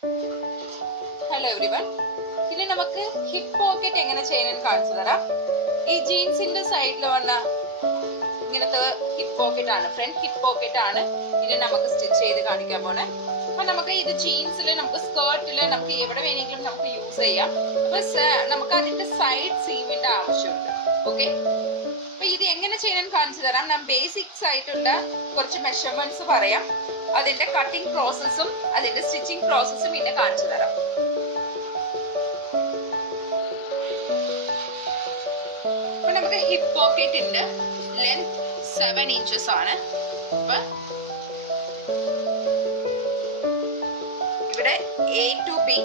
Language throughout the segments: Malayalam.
Hello everyone. Today നമുക്ക് ഹിപ്പ് പോക്കറ്റ് എങ്ങനെ ചെയ്യാൻ കാണിച്ചു തരാം. ഈ ജീൻസിന്റെ സൈഡിൽ വന്ന ഇങ്ങനത്തെ ഹിപ്പ് പോക്കറ്റ് ആണ്, ഫ്രണ്ട് ഹിപ്പ് പോക്കറ്റ് ആണ് ഇനി നമുക്ക് സ്റ്റിച്ച് ചെയ്ത് കാണിക്കാൻ പോണേ. അപ്പൊ നമുക്ക് ഇത് ജീൻസിൽ, നമുക്ക് സ്കേർട്ടിൽ, നമുക്ക് എവിടെ വേണമെങ്കിലും നമുക്ക് യൂസ് ചെയ്യാം. അപ്പൊ നമുക്ക് അതിന്റെ സൈഡ് സീമിന്റെ ആവശ്യമുണ്ട്. ഓക്കെ, അപ്പൊ ഇത് എങ്ങനെ ചെയ്യാൻ കാണിച്ചു തരാം. ഞാൻ ബേസിക്സ് ആയിട്ടുള്ള കുറച്ച് മെഷർമെന്റ്സ് പറയാം. അതിന്റെ കട്ടിംഗ് പ്രോസസ്സും അതിന്റെ സ്റ്റിച്ചിങ് പ്രോസസ്സും പിന്നെ കാണിച്ചു തരാം. അപ്പൊ നമുക്ക് ഹിപ്പ് പോക്കറ്റിന്റെ ലെങ്ത് 7 inches ആണ്. അപ്പൊ ഇവിടെ A to B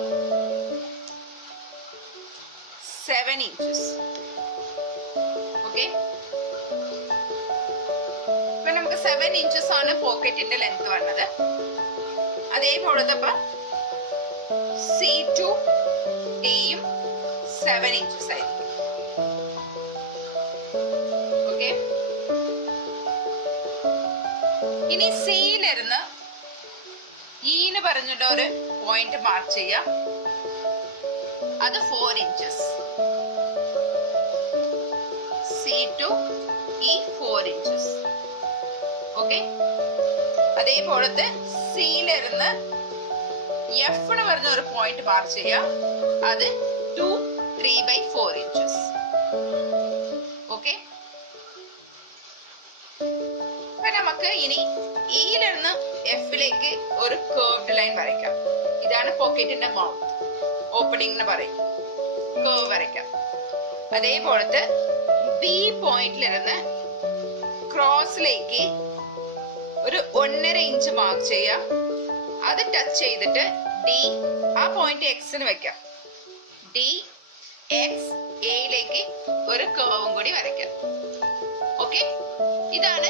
7 inches. Okay, ഇപ്പൊ നമുക്ക് 7 inches ആണ് പോക്കറ്റിന്റെ ലെങ്ത് വന്നത്. അതേപോലെ C to D യും 7 inches ആയിരിക്കും. ഓക്കെ, ഇനി സിയിലിരുന്ന് ഈന്ന് പറഞ്ഞിട്ട് ഒരു പോയിന്റ് മാർക്ക് ചെയ്യാം. അത് 4 inches. C to E 4 inches. Okay, അതേപോലത്തെ സിയിലിരുന്ന് F എന്ന് പറഞ്ഞ ഒരു പോയിന്റ് മാർക്ക് ചെയ്യാം. അത് 3/4 inches. ഓക്കെ, അപ്പൊ നമുക്ക് ഇനി ഇയിലിരുന്ന് എഫിലേക്ക് ഒരു കർവ്ഡ് ലൈൻ വരയ്ക്കാം. ഇതാണ് പോക്കറ്റിന്റെ മൗത്ത്, ഓപ്പണിംഗ് എന്ന് പറയും. കർവ് വരയ്ക്കാം. അതേപോലത്തെ ബി പോയിന്റിലിരുന്ന് ക്രോസിലേക്ക് ഒരു 1.5 inch മാർക്ക് ചെയ്യാം. അത് ടച്ച് ചെയ്തിട്ട് ഡി, ആ പോയിന്റ് എക്സിന് വെക്കാം. ഡി എക്സ് എയിലേക്ക് ഒരു കർവും കൂടി വരയ്ക്കാം. ഓക്കെ, ഇതാണ്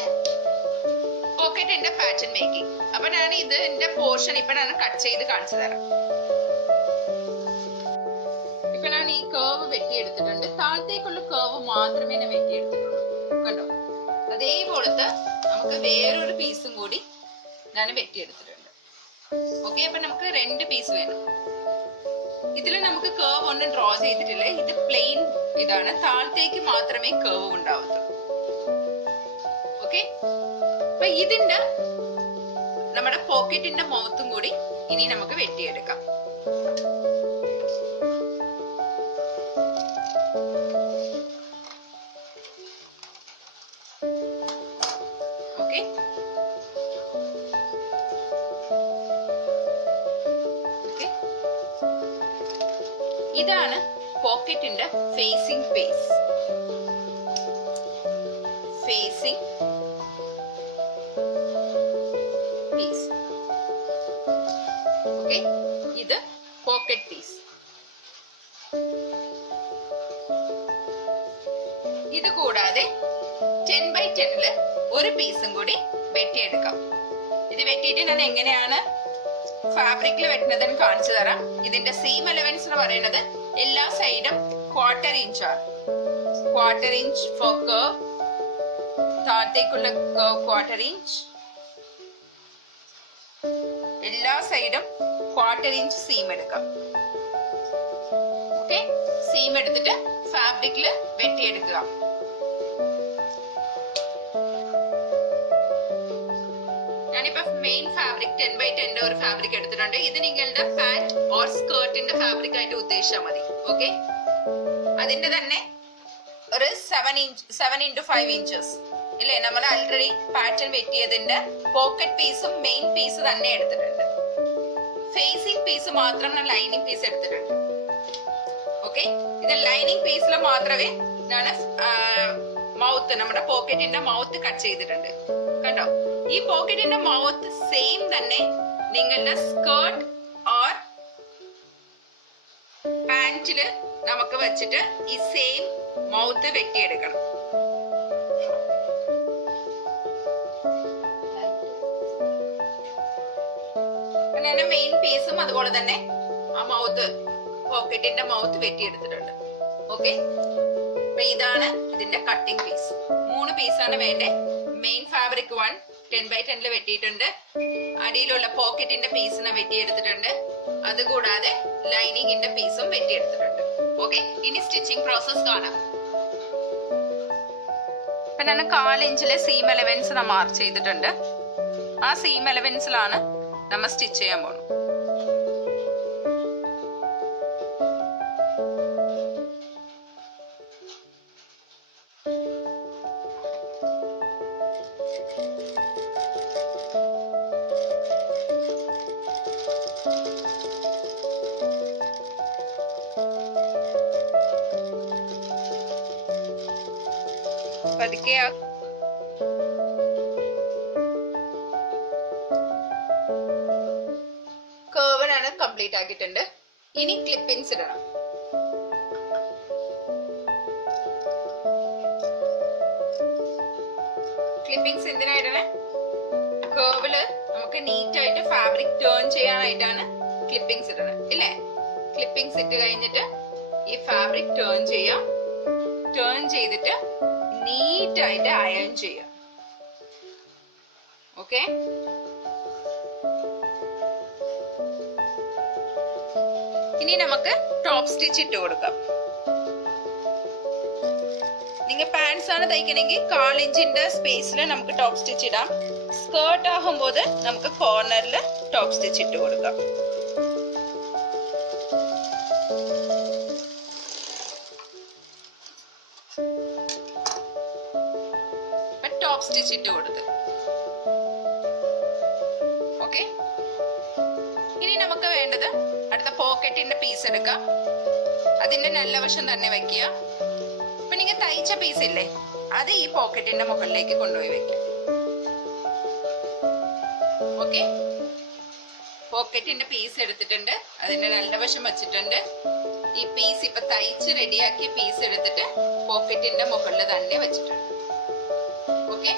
പോക്കറ്റിന്റെ പാറ്റേൺ മേക്കിംഗ്. അപ്പൊ ഞാൻ ഇതിന്റെ പോർഷൻ ഇപ്പൊ ഞാൻ കട്ട് ചെയ്ത് കാണിച്ചു തരാം. ഇപ്പൊ ഞാൻ ഈ കർവ് വെട്ടിയെടുത്തിട്ടുണ്ട്. താഴത്തേക്കുള്ള കർവ് മാത്രമേ ഞാൻ വെട്ടിയെടുത്തിട്ടുള്ളൂ. കണ്ടോ, അതേപോലത്തെ നമുക്ക് വേറൊരു പീസും കൂടി ഞാൻ വെട്ടിയെടുത്തിട്ടുണ്ട്. ഓക്കെ, അപ്പൊ നമുക്ക് 2 പീസ് വേണം. ഇതിൽ നമുക്ക് കർവ് ഒന്നും ഡ്രോ ചെയ്തിട്ടില്ല. ഇത് പ്ലെയിൻ ഇതാണ്. താഴത്തേക്ക് മാത്രമേ കർവ് ഉണ്ടാവത്തുള്ളൂ. ഓക്കെ, അപ്പൊ ഇതിന്റെ നമ്മുടെ പോക്കറ്റിന്റെ മൗത്തും കൂടി ഇനി നമുക്ക് വെട്ടിയെടുക്കാം. ഓക്കെ, ഇതാണ് പോക്കറ്റിന്റെ facing piece. Facing piece. Okay, ഇത് പോക്കറ്റ് പീസ്. ഇത് കൂടാതെ 10x10 ഒരു പീസും കൂടി വെട്ടിയെടുക്കാം. ഇത് വെട്ടിയിട്ട് ഞാൻ എങ്ങനെയാണ് ഫാബ്രിക്കിൽ വെട്ടുന്നതെന്ന് കാണിച്ചു തരാം. ഇതിന്റെ സീം അലവൻസ് എന്ന് പറയുന്നത് എല്ലാ സൈഡും 1/4 inch ആണ്. 1/4 inch ഫോർ കർവ്, താഴത്തേക്കുള്ള കർവ് 1/4 inch, എല്ലാ സൈഡും 1/4 inch സീം എടുക്കാം. ഓക്കെ, സീം എടുത്തിട്ട് ഫാബ്രിക്കിൽ വെട്ടിയെടുക്കുക. ഞാനിപ്പോ മെയിൻ ഫാബ്രിക് 10x10 ഒരു ഫാബ്രിക് എടുത്തിട്ടുണ്ട്. ഇത് നിങ്ങളുടെ പാന്റ് ഓർ സ്കേർട്ടിന്റെ ഫാബ്രിക് ആയിട്ട് ഉദ്ദേശിച്ചാൽ മതി. ഓക്കെ, അതിന്റെ തന്നെ ഒരു 7 into 5 inches ഇല്ലേ, നമ്മൾ ആൾറെഡി പാറ്റേൺ വെട്ടിയതിന്റെ പോക്കറ്റ് പീസും മെയിൻ പീസ് തന്നെ എടുത്തിട്ടുണ്ട്. ഫേസിംഗ് പീസ് മാത്രം ഞാൻ ലൈനിങ് പീസ് എടുത്തിട്ടുണ്ട്. ഓക്കെ, ഇത് ലൈനിങ് പീസിൽ മാത്രമേ ഞാൻ മൗത്ത്, നമ്മുടെ പോക്കറ്റിന്റെ മൗത്ത് കട്ട് ചെയ്തിട്ടുണ്ട്. കണ്ടോ, ഈ പോക്കറ്റിന്റെ മൗത്ത് സെയിം തന്നെ നിങ്ങളുടെ സ്കേർട്ട് ഓർ പാന്റില് നമുക്ക് വെച്ചിട്ട് ഈ സെയിം മൗത്ത് വെട്ടിയെടുക്കണം. അങ്ങനെ മെയിൻ പീസും അതുപോലെ തന്നെ ആ മൗത്ത്, പോക്കറ്റിന്റെ മൗത്ത് വെട്ടിയെടുത്തിട്ടുണ്ട്. ഓക്കെ, ഇതാണ് ഇതിന്റെ കട്ടിംഗ് പീസ്. 3 പീസാണ് വേണ്ടേ. Main fabric 1, 10x10 വെട്ടിയിട്ടുണ്ട്. അടിയിലുള്ള പോക്കറ്റിന്റെ പീസിനെ വെട്ടിയെടുത്തിട്ടുണ്ട്. അതുകൂടാതെ ലൈനിങ്ങിന്റെ പീസും വെട്ടിയെടുത്തിട്ടുണ്ട്. ഓക്കെ, ഇനി സ്റ്റിച്ചിങ് പ്രോസസ് കാണാം. ഇപ്പൊ ഞാൻ 1/4 ഇഞ്ചിലെ സീം എലവൻസ് മാർക്ക് ചെയ്തിട്ടുണ്ട്. ആ സീം എലവൻസിലാണ് നമ്മൾ സ്റ്റിച്ച് ചെയ്യാൻ പോകുന്നത്. പതുക്കെ കർവനാണ് കംപ്ലീറ്റ് ആക്കിയിട്ടുണ്ട്. ഇനി ക്ലിപ്പിംഗ്സ് ഇടണം. ക്ലിപ്പിംഗ്സ് എന്തിനാ ഇടണേ? കർവില് നമുക്ക് നീറ്റ് ആയിട്ട് ഫാബ്രിക് ടേൺ ചെയ്യാനായിട്ടാണ് ക്ലിപ്പിംഗ്സ് ഇടണത്, ഇല്ലേ? ക്ലിപ്പിംഗ്സ് ഇട്ട് കഴിഞ്ഞിട്ട് ഈ ഫാബ്രിക് ടേൺ ചെയ്യാം. ടേൺ ചെയ്തിട്ട് നീറ്റ് ആയിട്ട് അയൺ ചെയ്യാം. ഓക്കെ, ഇനി നമുക്ക് ടോപ്പ് സ്റ്റിച്ച് ഇട്ട് കൊടുക്കാം. നിങ്ങൾ പാൻസ് ആണ് തയ്ക്കണമെങ്കിൽ 1/4 ഇഞ്ചിന്റെ സ്പേസിൽ നമുക്ക് ടോപ്പ് സ്റ്റിച്ച് ഇടാം. സ്കേർട്ട് ആകുമ്പോൾ നമുക്ക് കോർണറിൽ ടോപ്പ് സ്റ്റിച്ച് ഇട്ട് കൊടുക്കാം. ടോപ്പ് സ്റ്റിച്ച് ഇട്ട് കൊടുത്ത്. ഓക്കെ, ഇനി നമുക്ക് വേണ്ടത് അടുത്ത പോക്കറ്റിന്റെ പീസ് എടുക്കാം. അതിന്റെ നല്ല വശം തന്നെ വെക്കുക. ഇപ്പൊ നിങ്ങൾ തയ്ച്ച പീസ് ഇല്ലേ, അത് ഈ പോക്കറ്റിന്റെ മുകളിലേക്ക് കൊണ്ടുപോയി വെക്കാം. ഓക്കെ, പോക്കറ്റിന്റെ പീസ് എടുത്തിട്ടുണ്ട്. അതിന്റെ നല്ല വശം വെച്ചിട്ടുണ്ട്. ഈ പീസ് ഇപ്പൊ തയ്ച്ച് റെഡിയാക്കിയ പീസ് എടുത്തിട്ട് പോക്കറ്റിന്റെ മുകളിൽ തന്നെ വെച്ചിട്ടുണ്ട്. ഓക്കെ,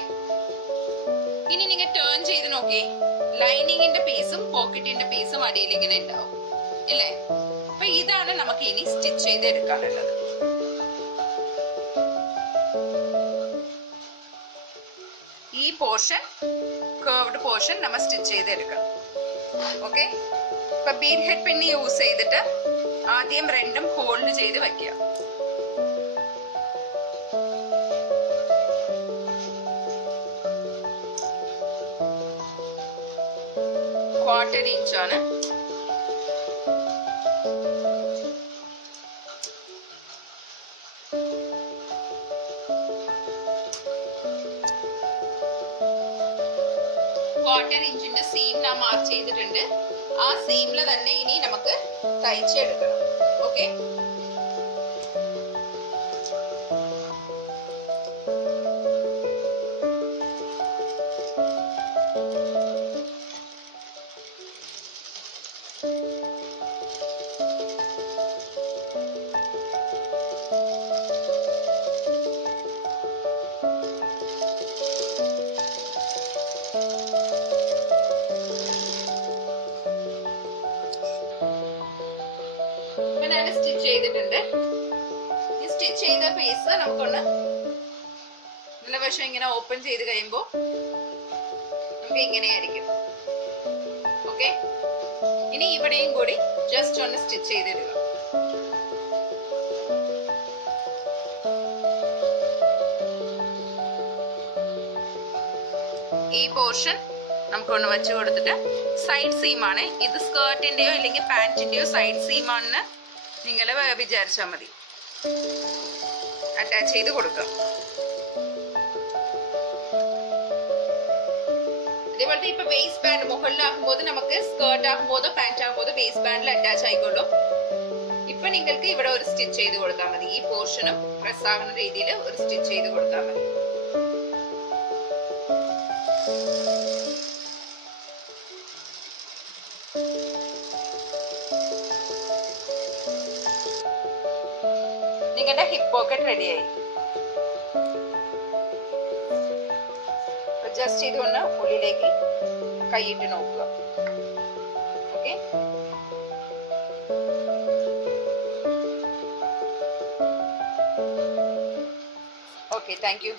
ഇനി നിങ്ങൾ ടേൺ ചെയ്ത് നോക്കി, ലൈനിങ്ങിന്റെ പീസും പോക്കറ്റിന്റെ പീസും അടിയിൽ ഇങ്ങനെ ഉണ്ടാവും, ഇല്ലേ? അപ്പൊ ഇതാണ് നമുക്ക് ഇനി സ്റ്റിച്ച് ചെയ്ത് എടുക്കാനുള്ളത്. ഈ പോർഷൻ, കർവ്ഡ് പോർഷൻ നമ്മൾ സ്റ്റിച്ച് ചെയ്ത് എടുക്കണം. ഓക്കെ, ഇപ്പൊ ബീഡ് ഹെഡ് പിന്ന് യൂസ് ചെയ്തിട്ട് ആദ്യം രണ്ടും ഹോൾഡ് ചെയ്ത് വെക്കുക. ¼ ഇഞ്ചാണ്. ¼ ഇഞ്ചിന്റെ സീം നാം മാർക്ക് ചെയ്തിട്ടുണ്ട്. ആ സീമില് തന്നെ ഇനി നമുക്ക് തയ്ച്ചെടുക്കണം. ഓക്കെ, സ്റ്റിച്ച് ചെയ്തിട്ടുണ്ട്. ഈ സ്റ്റിച്ച് ചെയ്ത പീസ് നമുക്കൊന്ന് നല്ല വശം ഇങ്ങനെ ഓപ്പൺ ചെയ്ത് കഴിയുമ്പോൾ നമുക്ക് ഇങ്ങനെയായിരിക്കും. ഓക്കെ, ഇനി ഇവിടെയും കൂടി ജസ്റ്റ് ഒന്ന് സ്റ്റിച്ച് ചെയ്തിടുക. ഈ പോർഷൻ നമുക്കൊന്ന് വെച്ച് കൊടുത്തിട്ട് സൈഡ് സീമാണ് ഇത്. സ്കേർട്ടിന്റെയോ അല്ലെങ്കിൽ പാന്റിന്റെയോ സൈഡ് സീമാണെന്ന് നിങ്ങൾ വിചാരിച്ചാൽ മതി. അറ്റാച്ച് ചെയ്ത് കൊടുക്കുക. അതേപോലത്തെ ഇപ്പൊ വേസ്റ്റ് ബാൻഡ് മുകളിലാകുമ്പോൾ നമുക്ക് സ്കേർട്ട് ആകുമ്പോഴോ പാന്റ് ആകുമ്പോഴോ വേസ്റ്റ് ബാൻഡിൽ അറ്റാച്ച് ആയിക്കോളും. ഇപ്പൊ നിങ്ങൾക്ക് ഇവിടെ ഒരു സ്റ്റിച്ച് ചെയ്ത് കൊടുത്താൽ മതി. ഈ പോർഷനും പ്രസ് ആകുന്ന രീതിയിൽ ഒരു സ്റ്റിച്ച് ചെയ്ത് കൊടുത്താൽ മതി. നിങ്ങളുടെ ഹിപ്പ് പോക്കറ്റ് റെഡിയായി. ജസ്റ്റ് ഇതൊന്ന് ഉള്ളിലേക്ക് കൈയിട്ട് നോക്കുക. Okay, okay, thank you.